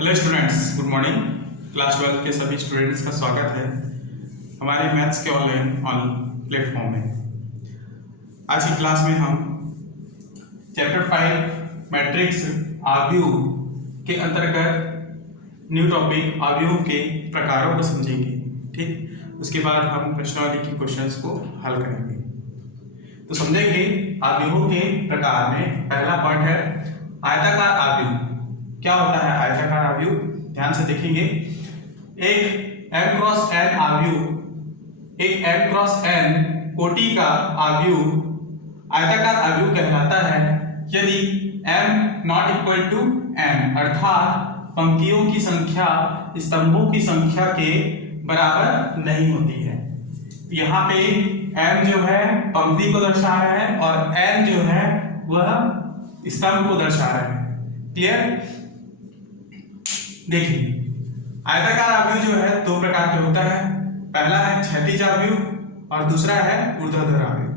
Hello students, good morning. Class 12 के सभी students का स्वागत है हमारे मैथ्स के ऑनलाइन प्लेटफॉर्म में। आज की क्लास में हम चैप्टर 5 मैट्रिक्स आव्यूह के अंतर्गत न्यू टॉपिक आव्यूह के प्रकारों को समझेंगे। ठीक, उसके बाद हम प्रश्नावली के क्वेश्चंस को हल करेंगे। तो समझेंगे आव्यूहों के प्रकार में पहला पॉइंट है आयताकार आव्यूह। क्या होता है आयताकार आव्यूह? ध्यान से देखेंगे। एक m क्रॉस n आव्यूह, एक m क्रॉस n कोटि का आव्यूह आयताकार आव्यूह कहलाता है यदि m not equal to n, अर्थात पंक्तियों की संख्या स्तंभों की संख्या के बराबर नहीं होती है। यहाँ पे m जो है पंक्ति को दर्शा रहा है और n जो है वह स्तंभ को दर्शा रहा है। क्लियर? देखिए, आयताकार आव्यूह जो है दो प्रकार के होता है। पहला है क्षैतिज आव्यूह और दूसरा है ऊर्ध्वाधर आव्यूह।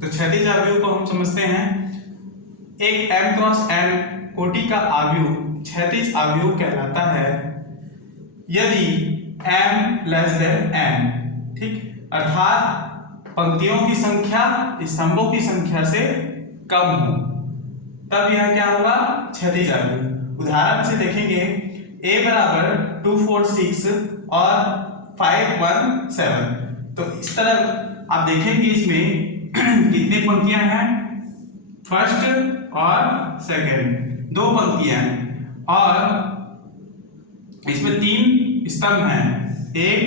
तो क्षैतिज आव्यूह को हम समझते हैं। एक m क्रॉस n कोटि का आव्यूह क्षैतिज आव्यूह कहलाता है यदि m लेस देन n, ठीक, अर्थात पंक्तियों की संख्या स्तंभों की संख्या से कम हो, तब यह क्या होगा? क्षैतिज आव्यूह। उदाहरण से देखेंगे, a बराबर 2 4 6 और 5 1 7। तो इस तरह आप देखेंगे इसमें कितनी पंक्तियां हैं? फर्स्ट और सेकंड, दो पंक्तियां हैं और इसमें तीन स्तंभ हैं, 1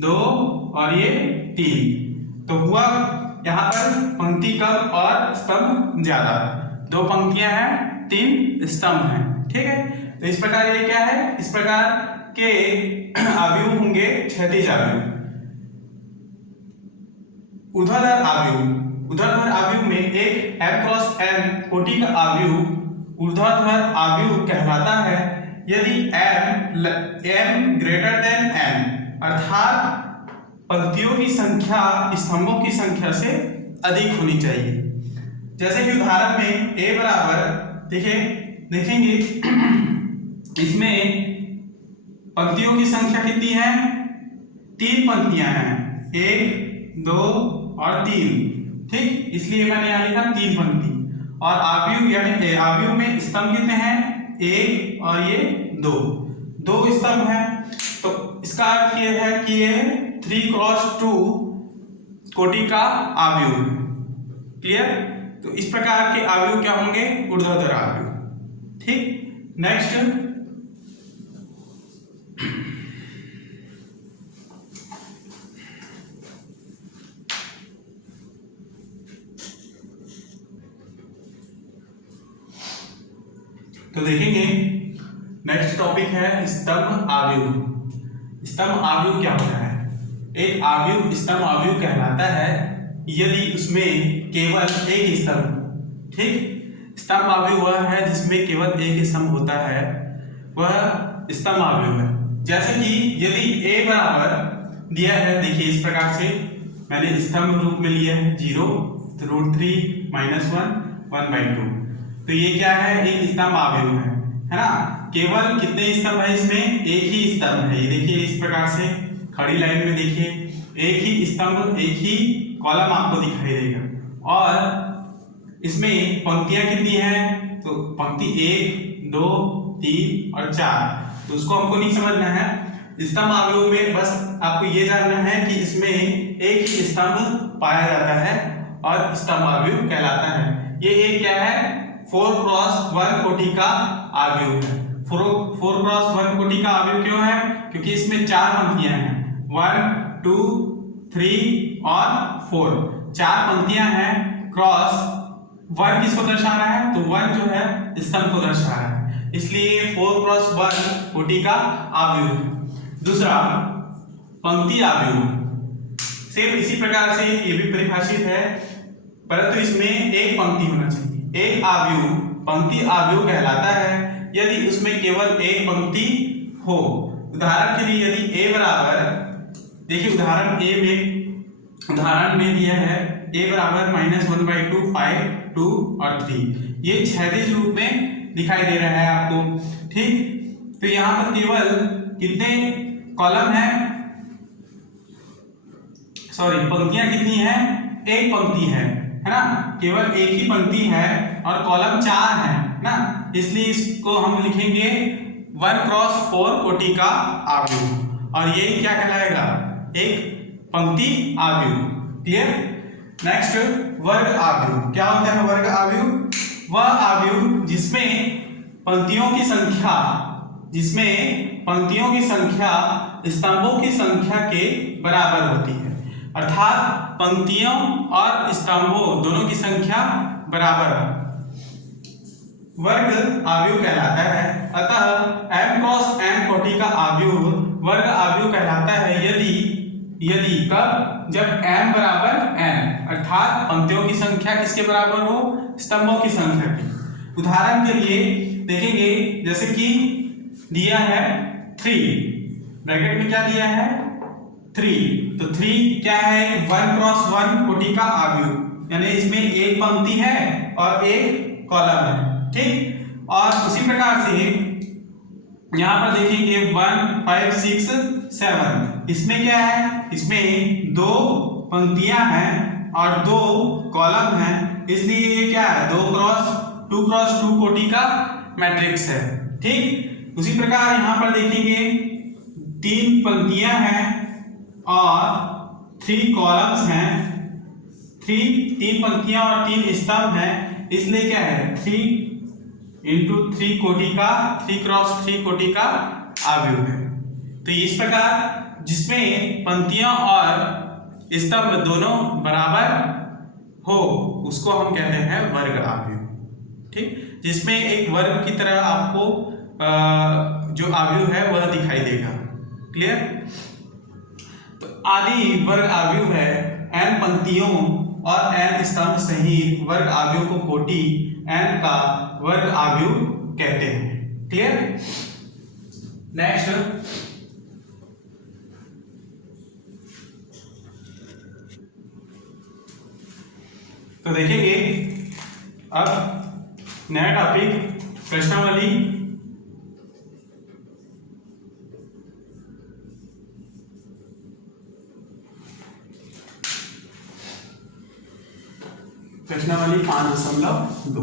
2 और ये 3। तो हुआ यहाँ पर पंक्ति कम और स्तंभ ज्यादा। दो पंक्तियां हैं, तीन स्तंभ हैं। ठीक है, तो इस प्रकार ये क्या है? इस प्रकार के आव्यूह होंगे क्षैतिज आव्यूह। ऊर्ध्वाधर आव्यूह, ऊर्ध्वाधर आव्यूह में एक m क्रॉस n कोटि का आव्यूह ऊर्ध्वाधर आव्यूह कहलाता है यदि m ग्रेटर देन n, अर्थात पंक्तियों की संख्या स्तंभों की संख्या से अधिक होनी चाहिए। जैसे कि उदाहरण में a बराबर देखेंगे इसमें पंक्तियों की संख्या कितनी है? 3 पंक्तियां हैं, 1 2 और 3। ठीक, इसलिए मैंने यहाँ लिखा 3 पंक्ति। और आव्यूह यानी आव्यूह में स्तंभ कितने हैं? 1 और ये 2 स्तंभ हैं। तो इसका अर्थ ये है कि ये 3 क्रॉस 2 कोटि का आव्यूह। क्लियर? तो इस प्रकार के आव्यूह क्या होंगे? ऊर्ध्वाधर आव्यूह। ठीक, नेक्स्ट तो देखेंगे, नेक्स्ट टॉपिक है स्तंभ आव्यूह। स्तंभ आव्यूह क्या होता है? एक आव्यूह स्तंभ आव्यूह कहलाता है यदि उसमें केवल एक स्तंभ, ठीक, स्तंभ आव्यूह वह है जिसमें केवल एक स्तंभ होता है, वह स्तंभ आव्यूह है। जैसे कि यदि a बराबर दिया है, देखिए इस प्रकार से मैंने स्तंभ रूप में लिया है 0 √3 -1 1/2। तो ये क्या है? एक स्तंभ आव्यूह है ना? केवल कितने स्तंभ है इसमें? एक ही स्तंभ है। ये देखिए इस प्रकार से खड़ी लाइन में देखिए एक ही स्तंभ, एक ही कॉलम आपको दिखाई देगा। और इसमें पंक्तियां कितनी हैं? तो पंक्ति 1 2 3 और 4। तो उसको हमको नहीं समझना है। स्तंभ आव्यूह में बस आपको ये जानना है कि इसमें एक ही स्तंभ पाया जाता है और स्तंभ आव्यूह कहलाता है। ये एक क्या है? 4 क्रॉस 1 कोटि का आव्यूह है। 4 क्रॉस 1 कोटि का आव्यूह क्यों है? क्योंकि इसमें 4 पंक्तियां हैं, 1 2 3 और 4। 4 पंक्तियां हैं। क्रॉस 1 किसको दर्शा रहा है? तो 1 जो है स्तंभ को दर्शा रहा है, इसलिए 4 क्रॉस 1 कोटि का आव्यूह है। दूसरा पंक्ति आव्यूह, सेम इसी प्रकार से ये भी परिभाषित है, परंतु इसमें एक पंक्ति होना चाहिए। एक आव्यूह पंक्ति आव्यूह कहलाता है यदि उसमें केवल एक पंक्ति हो। उदाहरण के लिए यदि a बराबर, देखिए उदाहरण में दिया है a बराबर -1/2 5 2 और 3। ये क्षैतिज रूप में दिखाई दे रहा है आपको। ठीक, तो यहां पर केवल कितने कॉलम है, सॉरी पंक्तियां कितनी है, एक पंक्ति है ना, केवल एक ही पंक्ति है और कॉलम 4 है ना, इसलिए इसको हम लिखेंगे 1 क्रॉस 4 कोटि का आव्यूह, और ये क्या कहलाएगा, एक पंक्ति आव्यूह। क्लियर। नेक्स्ट वर्ग आव्यूह। क्या होता है वर्ग आव्यूह? वह आव्यूह जिसमें पंक्तियों की संख्या स्तंभों की संख्या के बराबर होती है, अर्थात पंक्तियों और स्तंभों दोनों की संख्या बराबर है, वर्ग आव्यूह कहलाता है। अतः m क्रॉस n कोटि का आव्यूह वर्ग आव्यूह कहलाता है यदि कब, जब m बराबर n, अर्थात पंक्तियों की संख्या किसके बराबर हो, स्तंभों की संख्या की। उदाहरण के लिए देखेंगे, जैसे कि दिया है 3, ब्रैकेट में क्या दिया है 3, तो 3 क्या है, 1 क्रॉस 1 कोटि का आव्यूह, यानी इसमें एक पंक्ति है और एक कॉलम है, ठीक। और उसी प्रकार से यहां पर देखेंगे 1 5 6 7, इसमें क्या है, इसमें 2 पंक्तियां हैं और 2 कॉलम हैं, इसलिए ये क्या है 2 क्रॉस 2 कोटि का मैट्रिक्स है, ठीक। उसी प्रकार यहां पर देखेंगे 3 पंक्तियां हैं और 3 कॉलम्स हैं, 3 पंक्तियां और 3 स्तंभ हैं, इसलिए क्या है 3 इंटू 3 कोटि का 3 क्रॉस 3 कोटि का आव्यूह है। तो इस प्रकार जिसमें पंक्तियां और स्तंभ दोनों बराबर हो उसको हम कहते हैं वर्ग आव्यूह, ठीक। जिसमें एक वर्ग की तरह आपको जो आव्यूह है वह दिखाई देगा। क्लियर। तो आदि वर्ग आव्यूह है n पंक्तियों और n स्तंभ सहित वर्ग आव्यूह को कोटि n का वर्ग आव्यूह कहते हैं। क्लियर। नेक्स्ट तो देखेंगे अब नया टॉपिक प्रश्नावली। प्रश्नावली 5.2।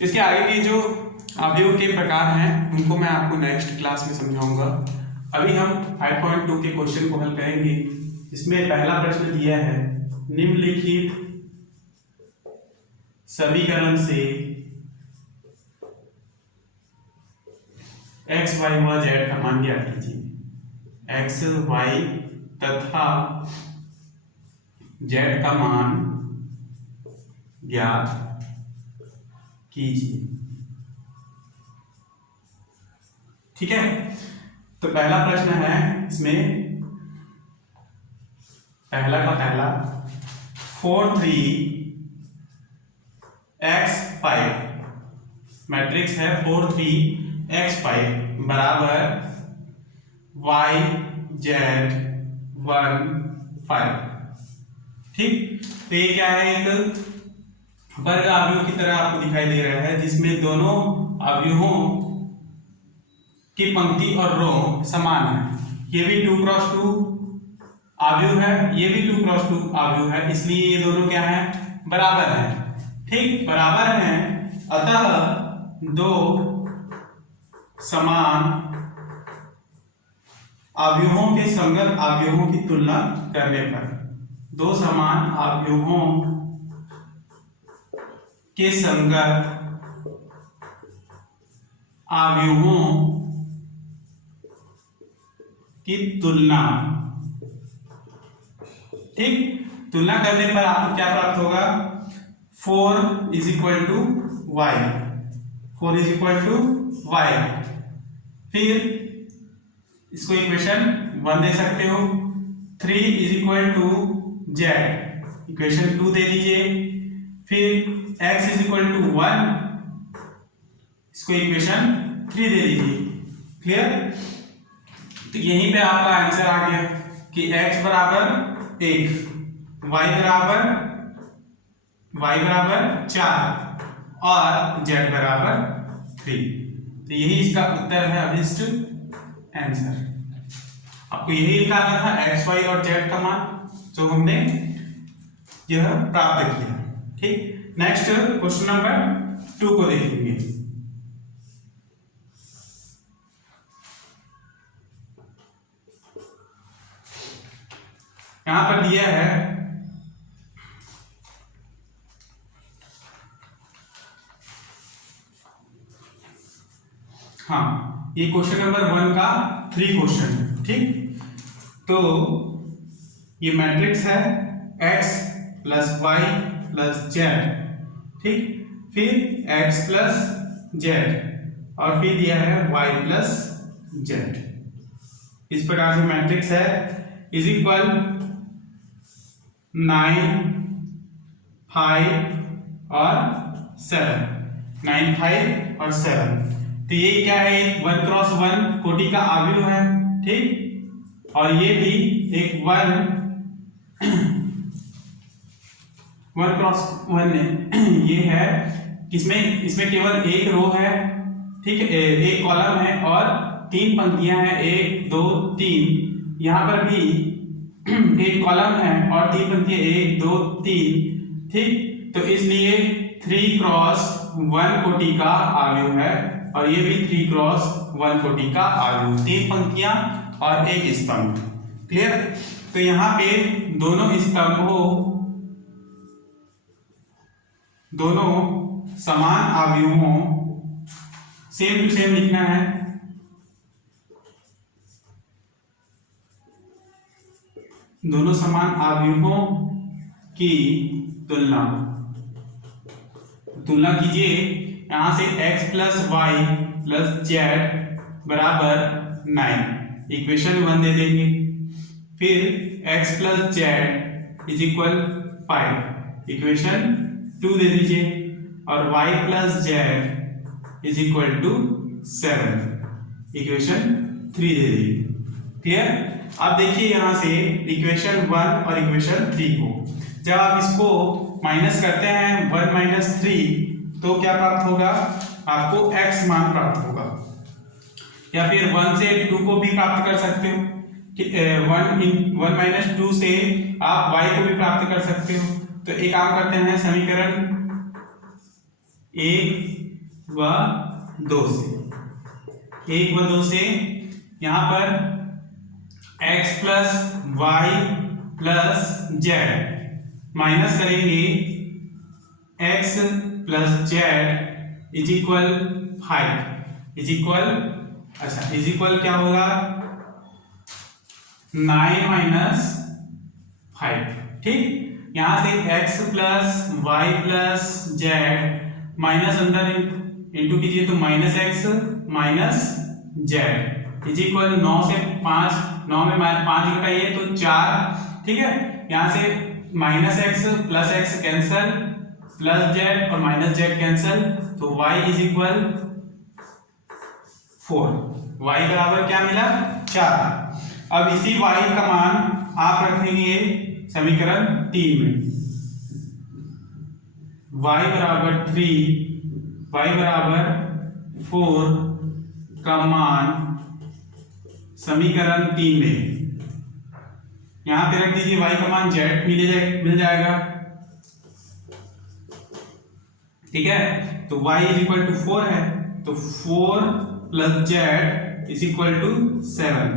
इसके आगे के जो आव्यूह के प्रकार हैं उनको मैं आपको नेक्स्ट क्लास में समझाऊंगा। अभी हम 5.2 के क्वेश्चन को हल करेंगे। इसमें पहला प्रश्न दिया है, निम्नलिखित समीकरण से x y व z का मान ज्ञात कीजिए। x y तथा z का मान ज्ञात कीजिए। ठीक है। तो पहला प्रश्न है, इसमें पहला 4 3 x 5 मैट्रिक्स है 4 3 x 5 बराबर y z 1 5। ठीक। तो ये क्या है, एक वर्ग आव्यूह की तरह आपको दिखाई दे रहा है जिसमें दोनों आव्यूहों की पंक्ति और रो समान है। ये भी 2 क्रॉस 2 आव्यूह है, ये भी 2 क्रॉस 2 आव्यूह है, इसलिए ये दोनों क्या है, बराबर है। ठीक, बराबर हैं। अतः 2 समान आव्यूहों के संगत आव्यूहों की तुलना करने पर, 2 समान आव्यूहों के संगत आव्यूहों की तुलना, ठीक, तुलना करने पर आपको क्या प्राप्त होगा, 4 is equal to Y, 4 is equal to Y. फिर इसको इक्वेशन 1 दे सकते हो। 3 is equal to Z, equation 2 दे दीजिए। फिर x इज इक्वल टू 1, इसको इक्वेशन 3 दे दीजिए। क्लियर। तो यहीं पे आपका आंसर आ गया कि x बराबर 1, y बराबर 4 और z बराबर 3। तो यही इसका उत्तर है अभिष्ट आंसर। आपको यही निकालना था x, y और z का मान, जो हमने यह प्राप्त किया। ठीक, नेक्स्ट क्वेश्चन नंबर 2 को देखेंगे। यहां पर दिया है हाँ, ये क्वेश्चन नंबर 1 का 3 क्वेश्चन है। ठीक, तो ये मैट्रिक्स है x plus Y plus Z. ठीक, फिर x प्लस जेड और फिर दिया है y प्लस जेड। इस प्रकार से मैट्रिक्स है इज इक्वल 9, 5 और 7, 9, 5 और 7। तो ये क्या है, 1 क्रॉस 1 कोटि का आव्यूह है। ठीक, और ये भी एक 1 क्रॉस 1 ये है, इसमें केवल एक रो है। ठीक है, एक कॉलम है और 3 पंक्तियां हैं, 1 2 3। यहाँ पर भी एक कॉलम है और 3 पंक्तियां, 1 2 3। ठीक, तो इसलिए 3 क्रॉस 1 कोटि का आव्यूह है और ये भी 3 क्रॉस 1 कोटि का आव्यूह, 3 पंक्तियां और एक स्तंभ। क्लियर? तो यहाँ पे दोनों समान आव्यूहों, सेम टू सेम लिखना है। दोनों समान आव्यूहों की तुलना कीजिए। यहां से x plus Y plus Z बराबर 9, इक्वेशन 1 दे देंगे। फिर x plus Z is equal 5, equation 2 दे दीजिए। और y plus Z is equal to 7, equation 3 दे दीजिए। क्लियर? अब देखिए यहां से इक्वेशन 1 और इक्वेशन 3 को जब आप इसको माइनस करते हैं 1 माइनस 3, तो क्या प्राप्त होगा? आपको x मान प्राप्त होगा। या फिर 1 से 2 को भी प्राप्त कर सकते हो कि 1 माइनस 2 से आप y को भी प्राप्त कर सकते हो। तो एक काम करते हैं, समीकरण 1 व 2 से यहां पर x plus Y plus Z minus करेंगे x plus Z is equal 5 is equal क्या होगा? 9 माइनस 5। ठीक, यहां से x plus Y plus Z minus अंदर इंटू कीजिए तो minus x minus Z is equal 9 से 5, 9 में 5 घटाइए तो 4। ठीक है, यहां से minus x plus x cancel, plus Z और माइनस जेड कैंसल, तो y इज इक्वल 4। y बराबर क्या मिला? 4। अब इसी y का मान आप रखेंगे समीकरण 3 में। y बराबर 3, y बराबर 4 का मान समीकरण 3 में यहां पे रख दीजिए। y का मान z मिल जाएगा। ठीक है, तो y इज इक्वल टू 4 है, तो 4 plus z is equal to 7।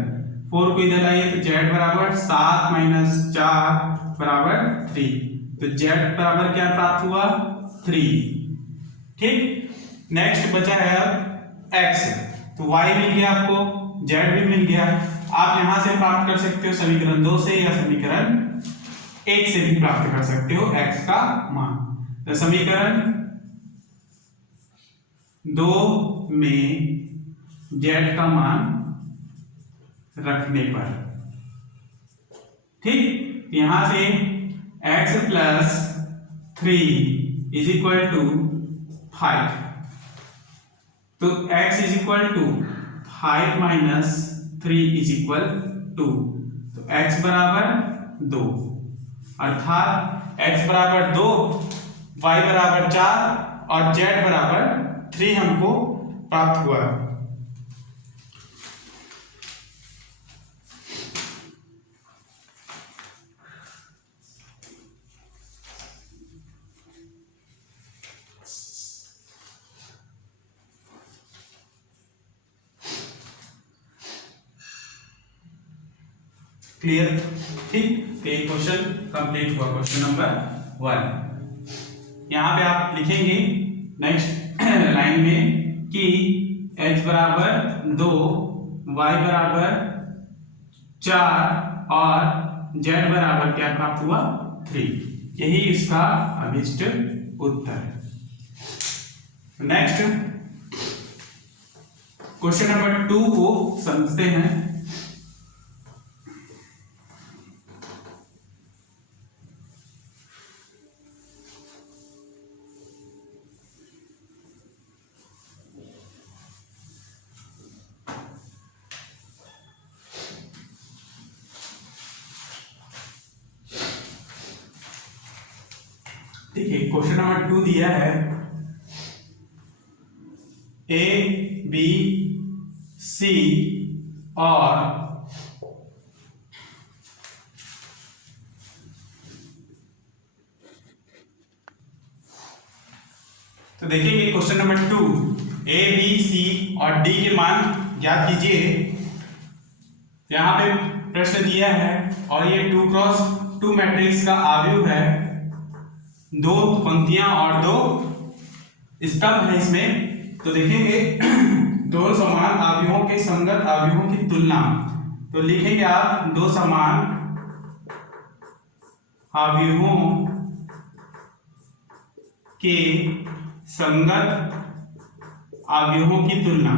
4 को इधर लाइए तो z बराबर 7 माइनस 4 बराबर 3। तो z बराबर क्या प्राप्त हुआ? 3। ठीक, नेक्स्ट बचा है अब x। तो y मिल गया आपको, z भी मिल गया। आप यहां से प्राप्त कर सकते हो समीकरण 2 से या समीकरण 1 से भी प्राप्त कर सकते हो x का मान। तो समीकरण 2 में z का मान रखने पर, ठीक, यहां से x plus 3 is equal to 5। तो x is equal to 5 minus 3 is equal 2। तो x बराबर 2। अर्थात x बराबर 2, y बराबर 4 और z बराबर 3 हमको प्राप्त हुआ। क्लियर? ठीक, तो ये क्वेश्चन कंप्लीट हुआ, क्वेश्चन नंबर 1। यहाँ पे आप लिखेंगे नेक्स्ट लाइन में कि x बराबर 2, y बराबर 4 और z बराबर क्या प्राप्त हुआ 3। यही इसका अभिष्ट उत्तर है। नेक्स्ट क्वेश्चन नंबर 2 को समझते हैं। देखिए क्वेश्चन नंबर 2 दिया है ए बी सी और तो देखेंगे question number 2 A B C और डी के मान ज्ञात कीजिए। यहाँ पे प्रश्न दिया है और ये 2x2 मैट्रिक्स का आव्यूह है, 2 पंक्तियां और 2 स्तंभ है इसमें। तो देखेंगे दो समान आव्यूहों के संगत आव्यूहों की तुलना। तो लिखेंगे आप 2 समान आव्यूहों के संगत आव्यूहों की तुलना।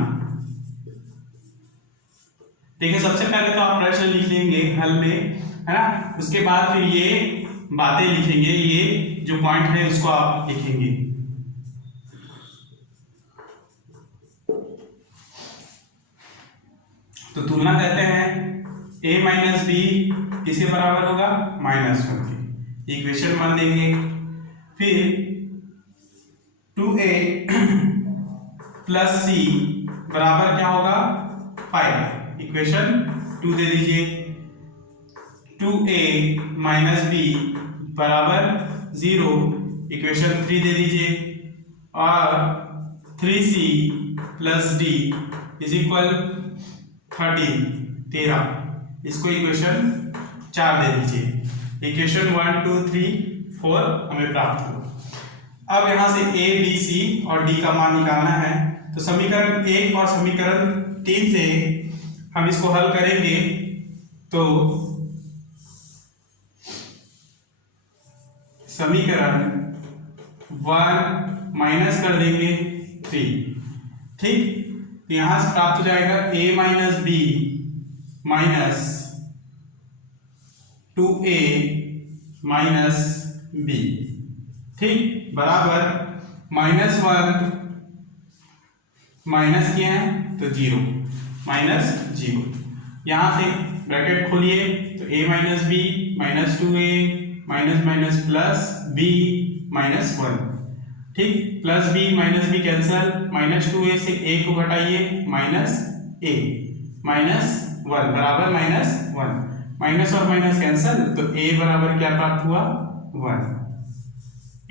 देखिए सबसे पहले तो आप प्रश्न लिख लेंगे हल में, है ना, उसके बाद फिर ये बातें लिखेंगे, ये जो पॉइंट है उसको आप लिखेंगे। तो तुलना कहते हैं a माइनस बी किसके बराबर होगा -1 के, इक्वेशन मान देंगे। फिर 2a प्लस सी बराबर क्या होगा 5, इक्वेशन 2 दे दीजिए। 2a माइनस बी बराबर 0, इक्वेशन 3 दे दीजिए। और 3c plus D is equal 13, इसको इक्वेशन 4 दे दीजिए। इक्वेशन 1 2 3 4 हमें प्राप्त हुआ। अब यहाँ से a b c और d का मान निकालना है। तो समीकरण 1 और समीकरण 3 से हम इसको हल करेंगे। तो समीकरण 1 माइनस कर देंगे 3, ठीक। तो यहां से प्राप्त हो जाएगा a minus B minus 2a minus B, ठीक, बराबर -1 माइनस किया है तो 0, -0। यहां से ब्रैकेट खोलिए तो a minus B minus 2a minus minus plus b minus 1, ठीक। Plus b minus b cancel, -2a से a को घटाइए -a -1 बराबर -1, माइनस और माइनस कैंसल, तो a बराबर क्या प्राप्त हुआ 1,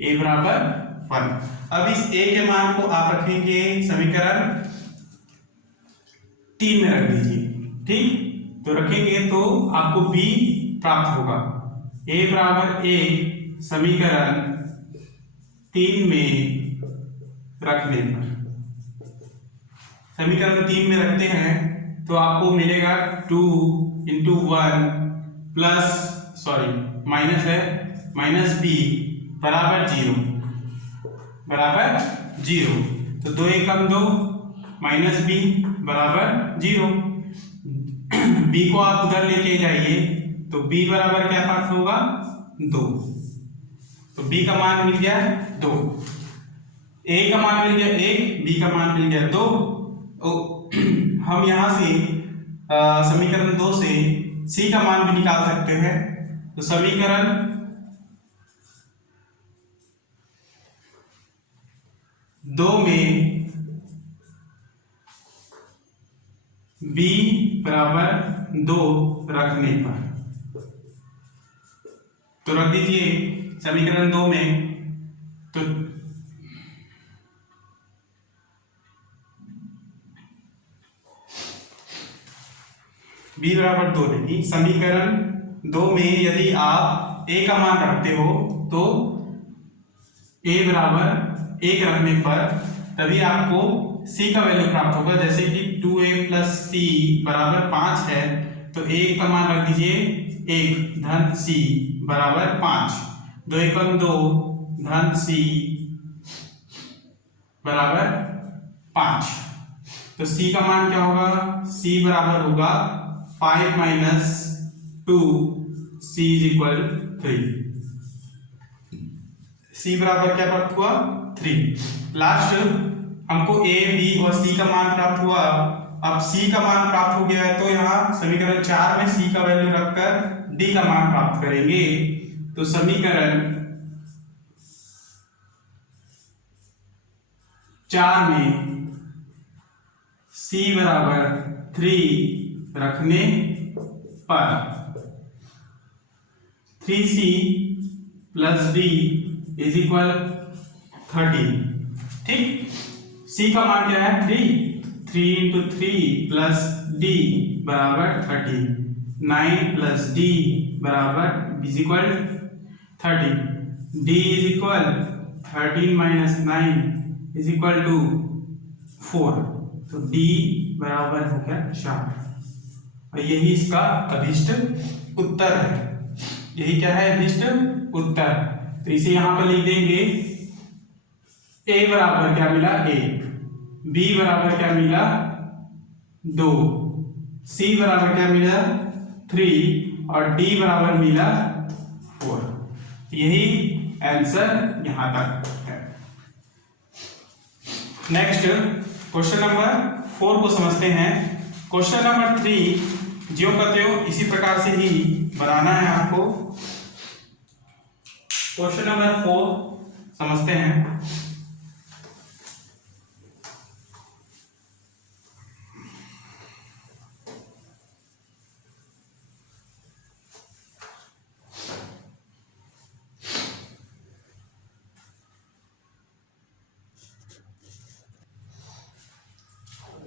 a बराबर 1। अब इस a के मान को आप रखेंगे समीकरण 3 में रख दीजिए, ठीक। तो रखेंगे तो आपको b प्राप्त होगा, a बराबर 1 समीकरण 3 में रखने पर, समीकरण 3 में रखते हैं तो आपको मिलेगा 2 इंटू 1 प्लस माइनस है माइनस b बराबर 0, तो 2 एकम 2 माइनस b बराबर 0। b को आप उधर लेके जाइए तो b बराबर क्या प्राप्त होगा 2, तो b का मान मिल गया 2, a का मान मिल गया 1, b का मान मिल गया 2। हम यहां से समीकरण 2 से c का मान भी निकाल सकते हैं। तो समीकरण 2 में b बराबर 2 रखने पर, तो रख दीजिए समीकरण 2 में, तो b बराबर 2 नहीं, समीकरण 2 में यदि आप a का मान रखते हो तो a बराबर 1 रखने पर तभी आपको c का वैल्यू प्राप्त होगा। जैसे कि 2a प्लस c बराबर 5 है, तो a का मान रख दीजिए 1 धन c बराबर 5, 2 एकम 2 धन c बराबर 5, तो c का मान क्या होगा, c बराबर होगा 5 minus 2, c is equal 3, c बराबर क्या प्राप्त हुआ 3। लास्ट हमको a b और c का मान प्राप्त हुआ। अब c का मान प्राप्त हो गया है तो यहाँ समीकरण 4 में c का वैल्यू रखकर d का मान प्राप्त करेंगे। तो समीकरण 4 में c बराबर 3 रखने पर 3c plus d is equal 13। ठीक, c का मान क्या है 3 इंटू 3 प्लस d बराबर 30, 9 प्लस d बराबर is equal 30, d is equal 13 minus 9 is equal to 4, तो d बराबर हो गया 4, और यही इसका अभीष्ट उत्तर है। यही क्या है अभीष्ट उत्तर। तो इसे यहां पर लिख देंगे, a बराबर क्या मिला 1, b बराबर क्या मिला 2, c बराबर क्या मिला 3 और d बराबर मिला 4। यही आंसर यहां तक है। नेक्स्ट क्वेश्चन नंबर 4 को समझते हैं। क्वेश्चन नंबर 3 ज्यों का त्यों इसी प्रकार से ही बनाना है आपको। क्वेश्चन नंबर 4 समझते हैं।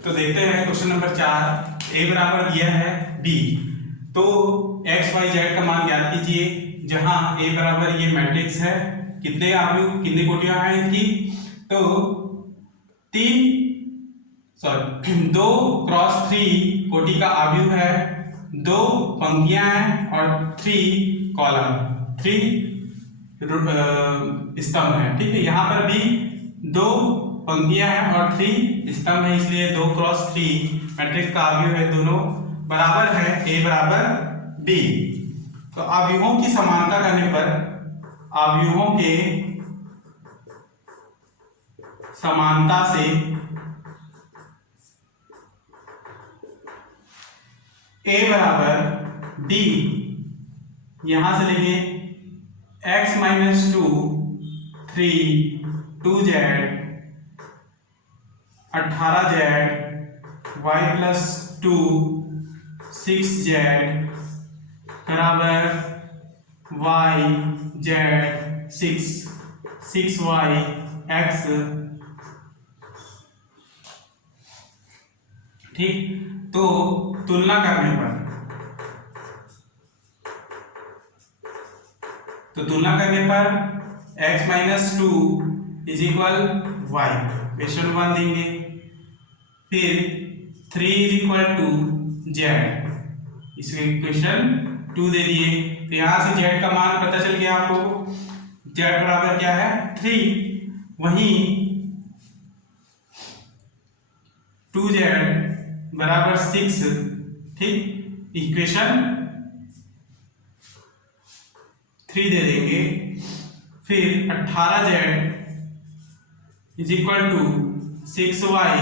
तो देखते हैं क्वेश्चन नंबर 4, a बराबर दिया है b, तो x y z का मान ज्ञात कीजिए। जहां a बराबर ये मैट्रिक्स है, कितने आव्यूह कितनी कोटियां हैं इनकी, तो 2 क्रॉस 3 कोटि का आव्यूह है, 2 पंक्तियां हैं और 3 कॉलम, 3 स्तंभ है। ठीक है, यहाँ पर भी 2 पंक्तियां हैं और 3 स्तंभ है, इसलिए 2 क्रॉस 3 मैट्रिक्स का आव्यूह है, दोनों बराबर है, a बराबर b। तो आव्यूहों की समानता करने पर आव्यूहों के समानता से a बराबर b, यहां से लेंगे x minus 2 3 2z 18z y plus 2 6z बराबर y z 6y x। ठीक, तो तुलना करने पर x minus 2 is equal y, question 1 देंगे, फिर 3 इज इक्वल टू z, इसमें क्वेश्चन 2 दे दिए। तो यहां से z का मान पता चल गया आपको, z बराबर क्या है 3, वहीं 2z बराबर 6। ठीक, इक्वेशन 3 दे देंगे, फिर 18z is equal to 6y,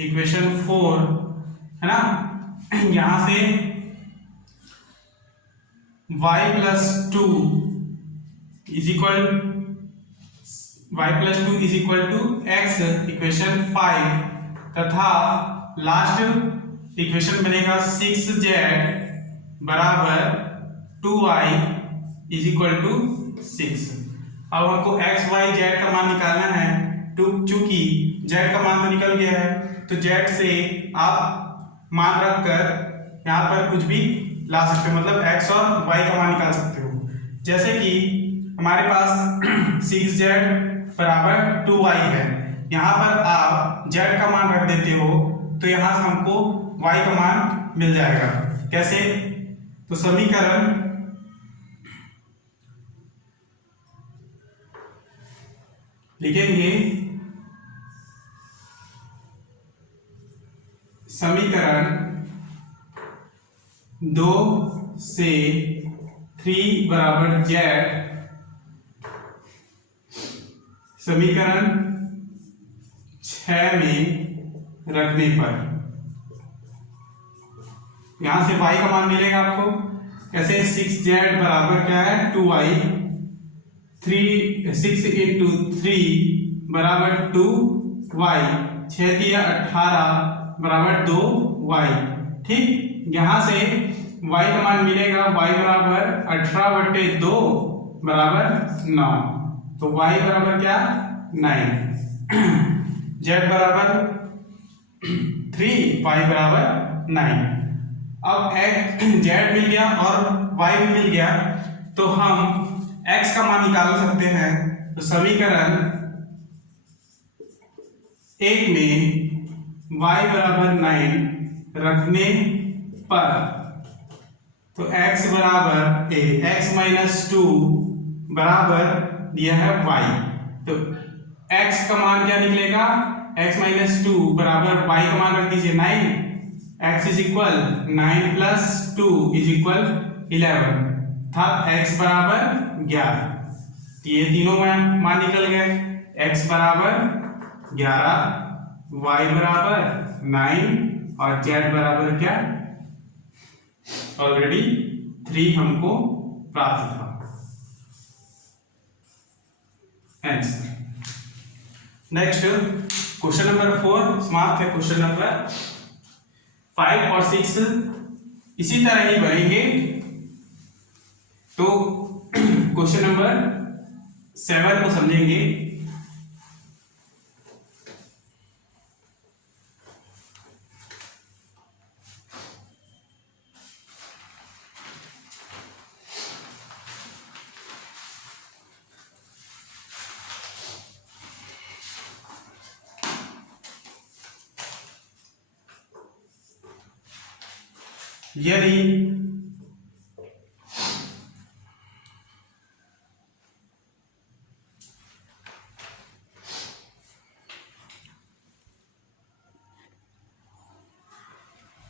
equation 4 है ना। यहां से y plus 2 is equal y plus 2 is equal to x, equation 5, तथा लास्ट इक्वेशन बनेगा 6z बराबर 2y इज इक्वल टू 6। अब हमको x y z का मान निकालना है, तो चूंकि z का मान तो निकल गया है, तो z से आप मान रख कर यहाँ पर कुछ भी ला सकते हो, मतलब x और y का मान निकाल सकते हो। जैसे कि हमारे पास 6z बराबर 2y है, यहाँ पर आप z का मान रख देते हो तो यहाँ से हमको y का मान मिल जाएगा। कैसे? तो समीकरण लिखेंगे, समीकरण 2 से 3 बराबर z, समीकरण 6 में रखने पर यहां से y का मान मिलेगा आपको। कैसे? 6z बराबर क्या है? 2y, 6 इंटू 3 बराबर 2y, 6 दिया 18 बराबर 2y। ठीक, यहां से y का मान मिलेगा, y बराबर 18/2 बराबर 9, तो y बराबर क्या? 9। z बराबर 3, y बराबर 9। अब z मिल गया और y भी मिल गया, तो हम x का मान निकाल सकते हैं। तो समीकरण 1 में y बराबर 9 रखने पर, तो x बराबर x माइनस 2 बराबर दिया है y, तो x का मान क्या निकलेगा? x माइनस 2 बराबर y का मान रख दीजिए 9, x is equal 9 plus 2 is equal 11 था, x बराबर 11। ये तीनों मान निकल गए, x बराबर 11, y बराबर 9 और z बराबर क्या? ऑलरेडी 3 हमको प्राप्त था आंसर। नेक्स्ट क्वेश्चन नंबर 4 समाप्त है। क्वेश्चन नंबर 5 और 6 इसी तरह ही बनेंगे। तो क्वेश्चन नंबर 7 को समझेंगे। यदि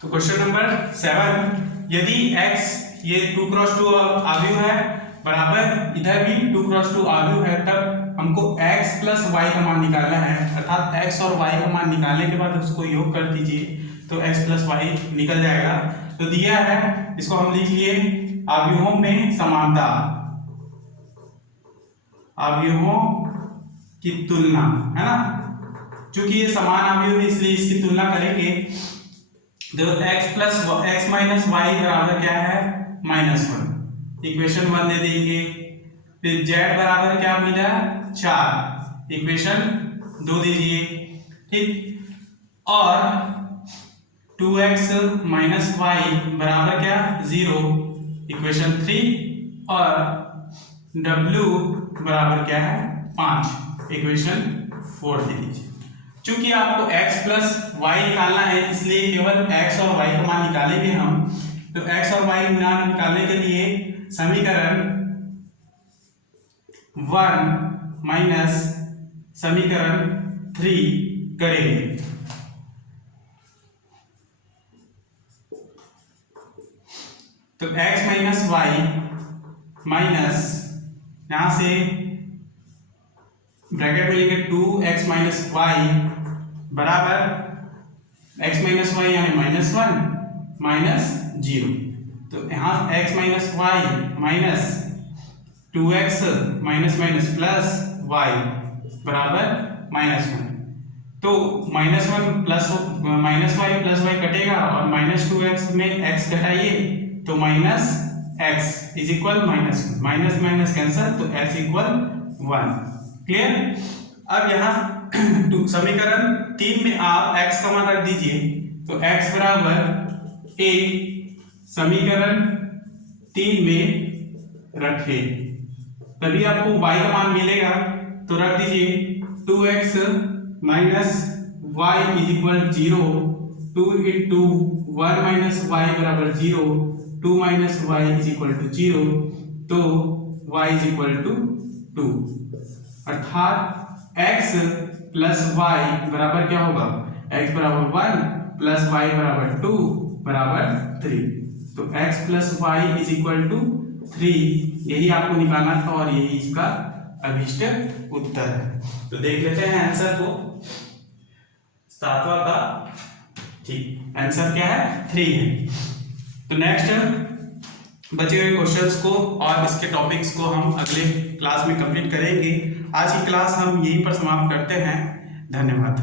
तो क्वेश्चन नंबर 7, यदि x ये 2x2 आव्यूह है बराबर इधर भी 2x2 आव्यूह है, तब हमको x प्लस y का मान निकालना है, अर्थात x और y का मान निकालने के बाद उसको योग कर दीजिए तो x प्लस y निकल जाएगा। तो दिया है, इसको हम लिख लिए आव्यूहों में समानता, आव्यूहों की तुलना, है ना। चूंकि ये समान आव्यूह है इसलिए इसकी तुलना करेंगे। देखो x plus x minus Y बराबर क्या है? -1, इक्वेशन 1 दे देंगे। फिर z बराबर क्या मिला? 4, इक्वेशन 2 दीजिए। ठीक, और 2x माइनस वाई बराबर क्या? 0, इक्वेशन 3, और w बराबर क्या है? 5, इक्वेशन 4 दे दीजिए। चूंकि आपको x प्लस वाई निकालना है इसलिए केवल x और y का मान निकालेंगे हम। तो x और y मान निकालने के लिए समीकरण 1 माइनस समीकरण 3 करेंगे। तो x माइनस वाई माइनस यहां से ब्रैकेट में लिखे 2x माइनस वाई बराबर x माइनस वाई यानी -1 माइनस 0। तो यहाँ x minus Y minus 2x minus minus plus y बराबर -1। तो -1 प्लस -y प्लस y कटेगा और -2x में x घटाइए तो -x is equal -1, minus minus cancel तो x इक्वल 1। क्लियर। अब यहाँ समीकरण 3 में आप x का मान रख दीजिए तो x बराबर 1 समीकरण 3 में रखे तभी आपको y का मान मिलेगा। तो रख दीजिए 2x minus y is equal 0, 2 into 1 minus y बराबर 0, 2 minus y is equal to 0, तो y इज इक्वल टू 2, अर्थात x प्लस y बराबर क्या होगा, x बराबर 1 प्लस y बराबर 2 बराबर 3। तो x plus y is equal to 3 यही आपको निकालना था और यही इसका अभिष्ट उत्तर है। तो देख लेते हैं आंसर को, 7वां का ठीक आंसर क्या है 3 है। तो नेक्स्ट बचे हुए क्वेश्चंस को और इसके टॉपिक्स को हम अगले क्लास में कंप्लीट करेंगे। आज की क्लास हम यहीं पर समाप्त करते हैं। धन्यवाद।